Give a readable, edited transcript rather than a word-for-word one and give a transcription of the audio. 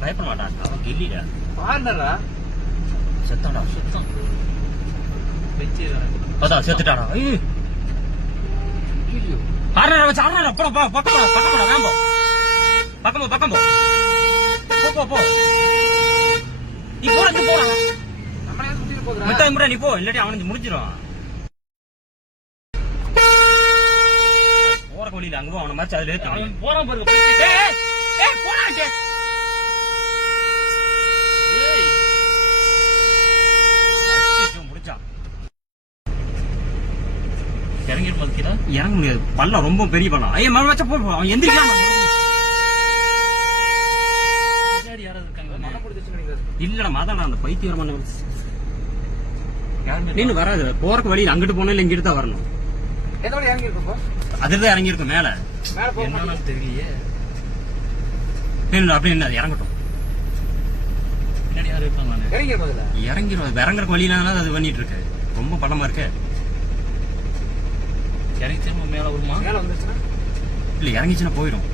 பயப்பட மாட்டான். அவன் கில்லிடா. பாருடா. செத்தாடா, செத்தான். வெச்சிரா. அதான் செத்துட்டாடா. ஐயோ. ஆறடா வச்சு ஆறடா. போ போ பக்கம் போடா வேம்போ. பக்கம் போ. போ. நீ போடா. நம்மளே சுத்திட்டு போறா. மத்த நீ போ. இல்லடி அவனுக்கு முடிஞ்சிரும். போற கோலில அங்க போ. அவன மாதிரி அதுல ஏத்து. அவன் போறான் பாருங்க. ஏய் போடாடே. ஏய். அடிச்சு முடிச்சான். இறங்கி போறதுடா. இறங்க முடியாது. பல்ல ரொம்ப பெரிய பல்லம். ஐய மழை வச்ச போ. அவன் எந்திரிக்காம. சரி யாராவது இருக்காங்க. மன புடிச்சு நினைக்கிறாரு. இல்லடா மாதாடா அந்த பைத்தியம் மண்ண வந்து. நீ வராது. போறக்கு வழியில அங்கிட்டு போனா இல்ல இங்கிட்டு தான் வரணும். எதோட இறங்கி இருக்கப்போ? அதுதான் இறங்கி இருக்கும் மேல. மேல போக என்னன்னு தெரியலையே. இல்ல அப்படி என்ன இறங்கட்டும். பின்னாடி யாரு இருப்பாங்க நானு. இறங்கிரும். இறங்குறக்கு வழியில அது பண்ணிட்டு இருக்கு. ரொம்ப பள்ளமா இருக்கு. இறங்கி திரும்ப மேல வருமா? மேல வந்துச்சுன்னா? இல்ல இறங்கிச்சுன்னா போயிடும்.